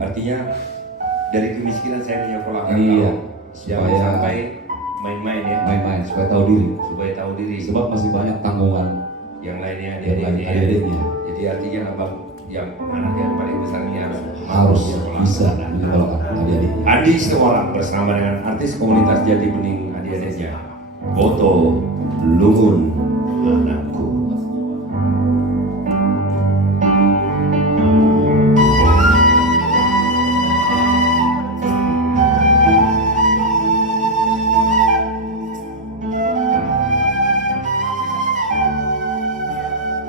Artinya dari kemiskinan saya menyekolahkan Iya, kau. Jangan sampai main-main ya. Main-main supaya tahu diri. Supaya tahu diri. Sebab masih banyak tanggungan Yang lainnya adik-adiknya. Jadi artinya abang yang anak yang paling besar ini Harus bisa menyekolahkan adik-adiknya. Adi seorang bersama dengan artis komunitas Jati Bening adik-adiknya. Foto Lungun Anakku.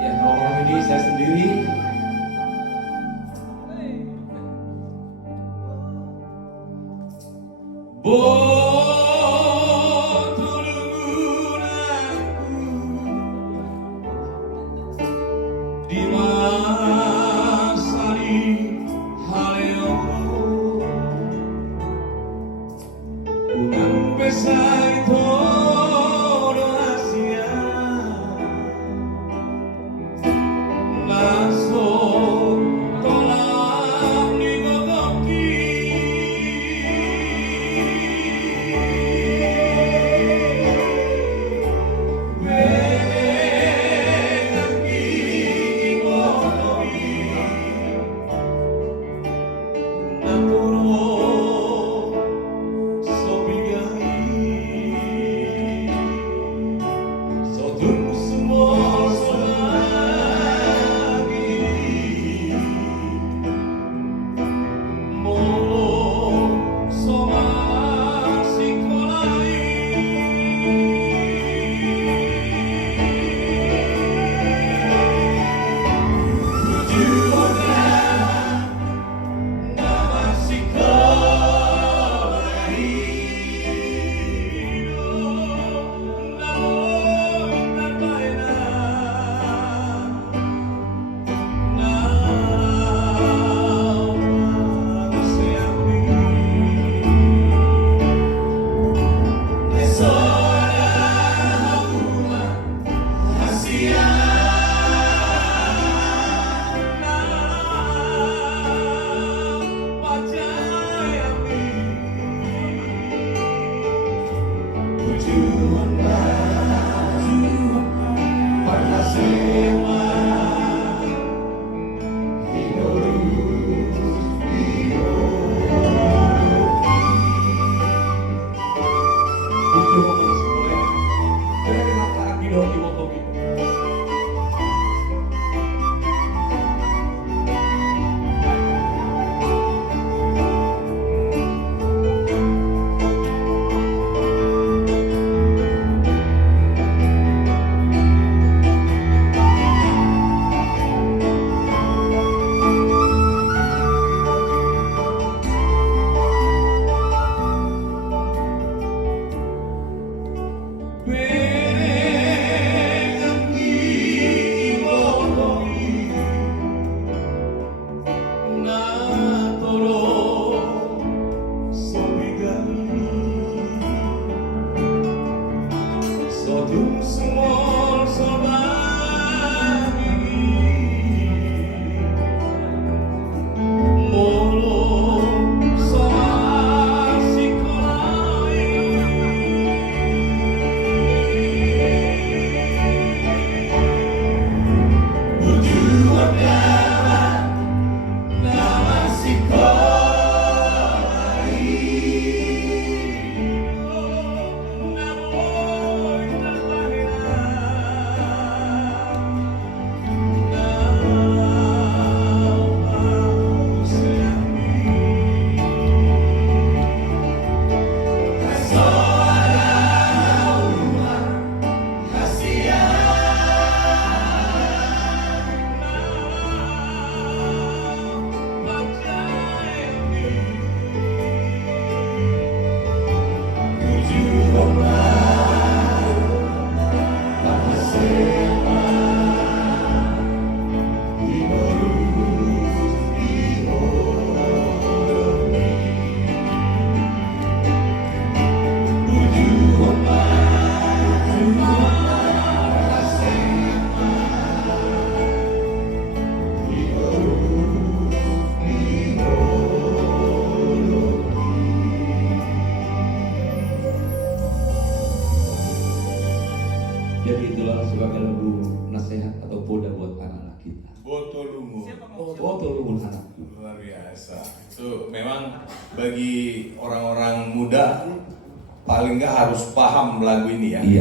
Ya, kalau malam ini saya sendiri. Jadi itulah sebagai lagu nasihat atau poda buat anak-anak kita. Boto Lungu. Oh, tolong anakku. Luar biasa. Itu memang bagi orang-orang muda paling nggak harus paham lagu ini ya. Iya.